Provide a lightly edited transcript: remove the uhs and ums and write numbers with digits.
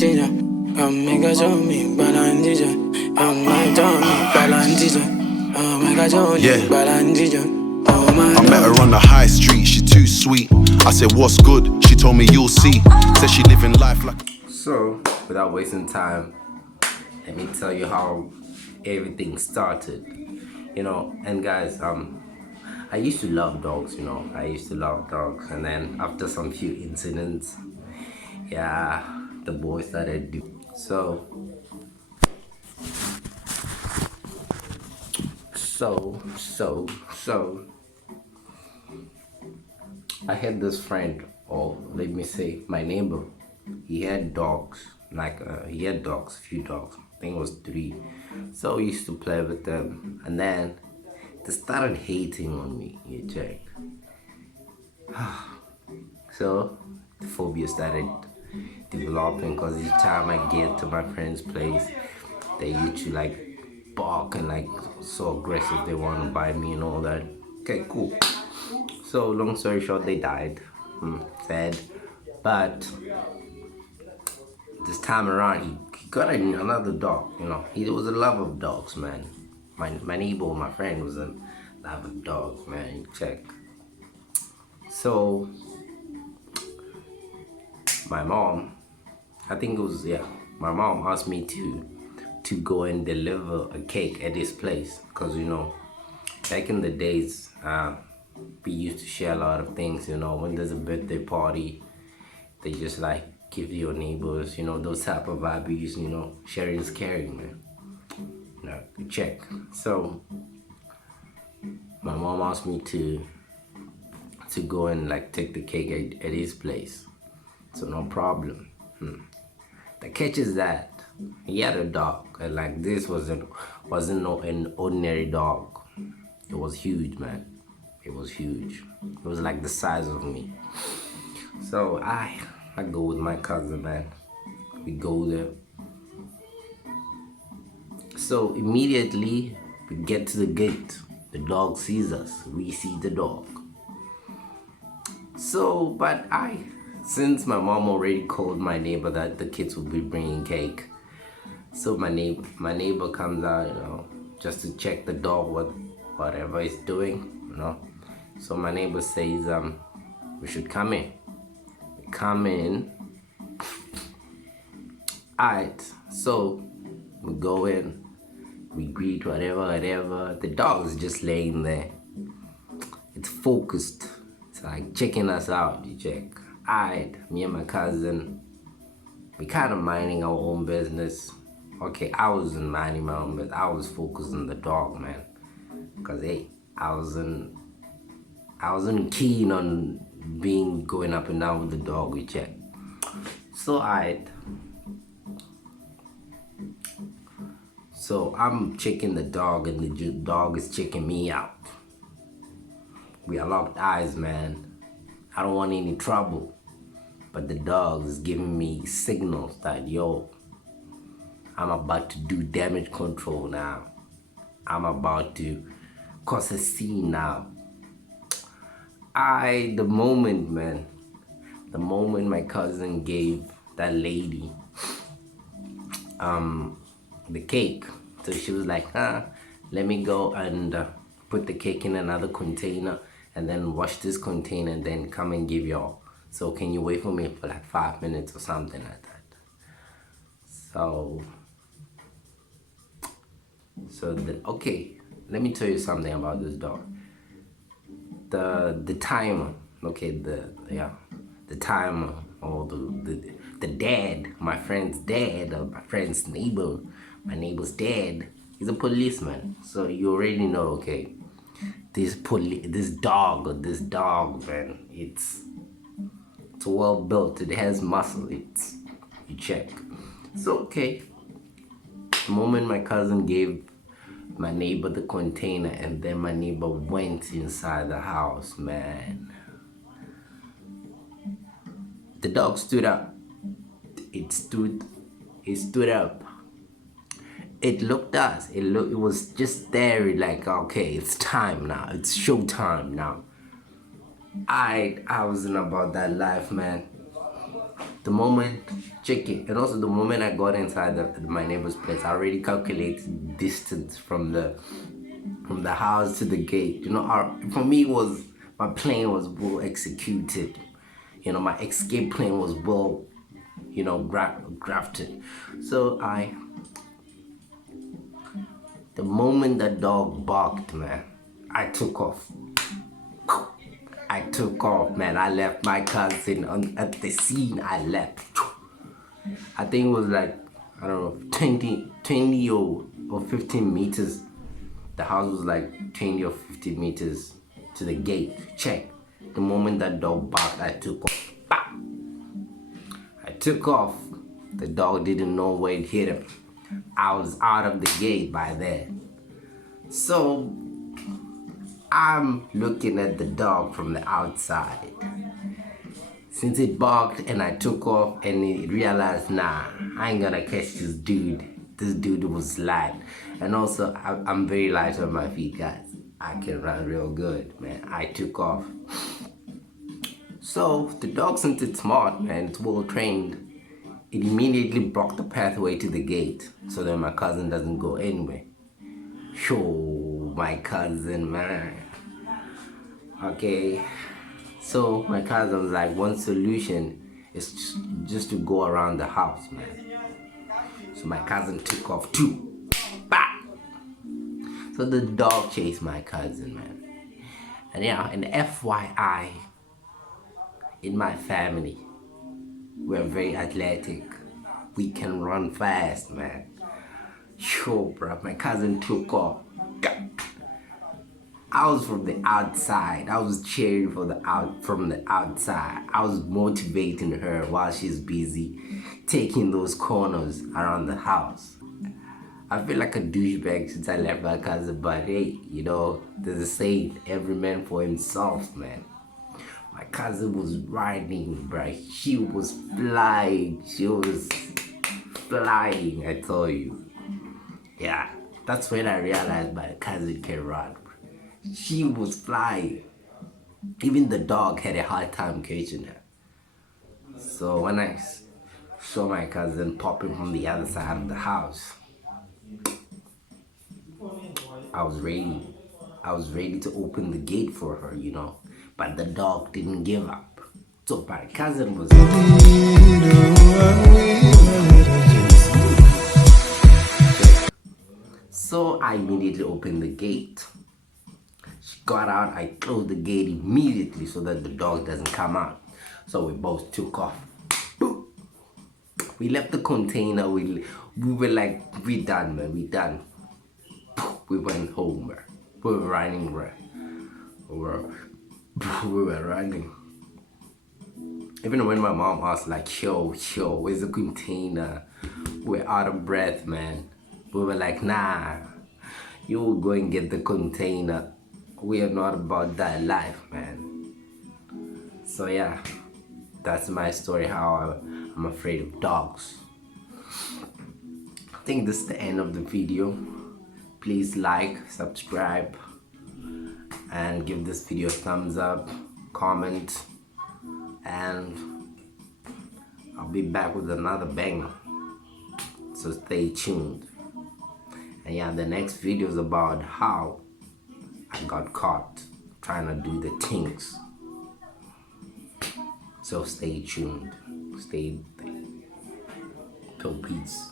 balantija. Mega Jomi balantija. My Jomi balantija. Mega Jomi balantija. I met her on the high street, she too sweet. I said, what's good? She told me you'll see. Said she living life like... So, without wasting time, let me tell you how everything started. You know, and guys, I used to love dogs, you know. I used to love dogs. And then after some few incidents, yeah, the boy started do. So I had this friend, or let me say my neighbor. He had dogs, he had dogs, a few dogs. I think it was 3. So I used to play with them, and then they started hating on me. You check. So the phobia started developing, because each time I get to my friend's place, they used to like bark and like so aggressive. They want to bite me and all that. Okay, cool. So long story short, they died. Sad, but this time around he got another dog. You know, he was a love of dogs, man. My neighbor, my friend, was a love of dogs, man. Check. So my mom, I think it was, yeah, my mom asked me to go and deliver a cake at his place, because you know, back in the days, we used to share a lot of things. You know, when there's a birthday party, they just like give your neighbors, you know, those type of vibes. You know, sharing is caring, man. You know, check. So my mom asked me to go and like take the cake at his place. So no problem. The catch is that he had a dog, and like this wasn't an ordinary dog. It was huge, man. It was huge. It was like the size of me. So I go with my cousin, man. We go there. So immediately we get to the gate. The dog sees us. We see the dog. So, but since my mom already called my neighbor that the kids will be bringing cake, so my neighbor comes out, you know, just to check the dog, whatever it's doing, you know. So my neighbor says, we should come in. We come in. Alright, so we go in, we greet, whatever. The dog is just laying there. It's focused. It's like checking us out, you check. Alright, me and my cousin, we kind of minding our own business. Okay, I wasn't minding my own business. I was focused on the dog, man. Because, hey, I wasn't keen on going up and down with the dog, we check. So, alright. So, I'm checking the dog, and the dog is checking me out. We are locked eyes, man. I don't want any trouble. But the dog is giving me signals that, yo, I'm about to do damage control now. I'm about to cause a scene now. The moment my cousin gave that lady the cake, so she was like, let me go and put the cake in another container, and then wash this container, and then come and give y'all. So can you wait for me for like 5 minutes or something like that? Okay, let me tell you something about this dog. The timer, okay, the timer, or the dad, my friend's dad, or my friend's neighbor, my neighbor's dad, he's a policeman. So you already know, okay, this dog, man, it's well built. It has muscle. You check. So okay, the moment my cousin gave my neighbor the container, and then my neighbor went inside the house, man, the dog stood up. It stood up. It looked at us. It was just there, like, okay, it's time now. It's show time now. I wasn't about that life, man. The moment, check it, and also the moment I got inside my neighbor's place, I already calculated distance from the house to the gate. You know, for me was my plan was well executed. You know, my escape plan was well, you know, grafted. So the moment that dog barked, man, I took off. I took off, man. I left my cousin at the scene. I left. I think it was like, I don't know, 20 or 15 meters. The house was like 20 or 50 meters to the gate. Check. The moment that dog barked, I took off. Bah! I took off. The dog didn't know where it hit him. I was out of the gate by then. So I'm looking at the dog from the outside. Since it barked and I took off and it realized, nah, I ain't gonna catch this dude. This dude was light. And also, I'm very light on my feet, guys. I can run real good, man. I took off. So the dog, since it's smart and it's well trained, it immediately blocked the pathway to the gate so that my cousin doesn't go anywhere. Yo, my cousin, man. Okay, so my cousin was like, one solution is just to go around the house, man. So my cousin took off too. Bah! So the dog chased my cousin, man. And yeah, and FYI, in my family, we're very athletic. We can run fast, man. Yo, bro, my cousin took off. I was from the outside. I was cheering from the outside. I was motivating her while she's busy taking those corners around the house. I feel like a douchebag since I left my cousin, but hey, you know, there's a saying, every man for himself, man. My cousin was riding, bruh. She was flying. She was flying, I tell you. Yeah, that's when I realized my cousin can run. She was flying. Even the dog had a hard time catching her. So when I saw my cousin popping from the other side of the house, I was ready. I was ready to open the gate for her, you know. But the dog didn't give up. So my cousin was... So I immediately opened the gate. She got out, I closed the gate immediately so that the dog doesn't come out. So we both took off. Boop. We left the container, we were like, we done, man, we done. We went home, man. We were running, man. We were running. Even when my mom asked like, yo, where's the container? We're out of breath, man. We were like, nah, you will go and get the container. We are not about that life, man. So yeah, that's my story, how I'm afraid of dogs. I think this is the end of the video. Please like, subscribe, and give this video a thumbs up, comment, and I'll be back with another banger. So stay tuned. And yeah, the next video is about how I got caught trying to do the things. So stay tuned. Stay. Peace.